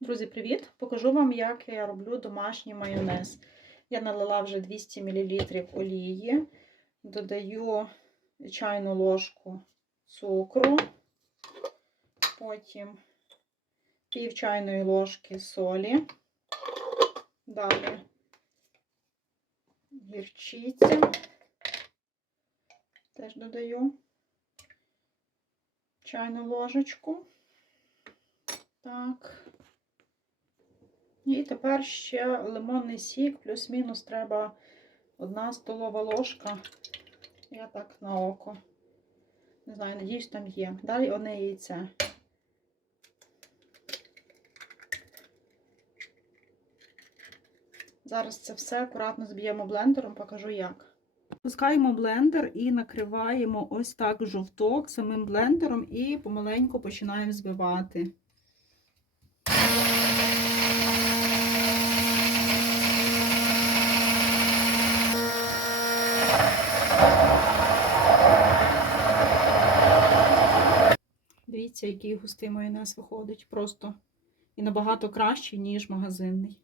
Друзі, привіт! Покажу вам, як я роблю домашній майонез. Я налила вже 200 мл олії, додаю чайну ложку цукру, потім пів чайної ложки солі, далі гірчиця, теж додаю чайну ложечку. Так. І тепер ще лимонний сік, плюс-мінус треба одна столова ложка. Я так на око. Не знаю, надіюсь, там є. Далі одне яйце. Зараз це все акуратно зб'ємо блендером, покажу як. Пускаємо блендер і накриваємо ось так жовток самим блендером і помаленьку починаємо збивати. Дивіться, який густий майонез виходить. Просто і набагато кращий, ніж магазинний.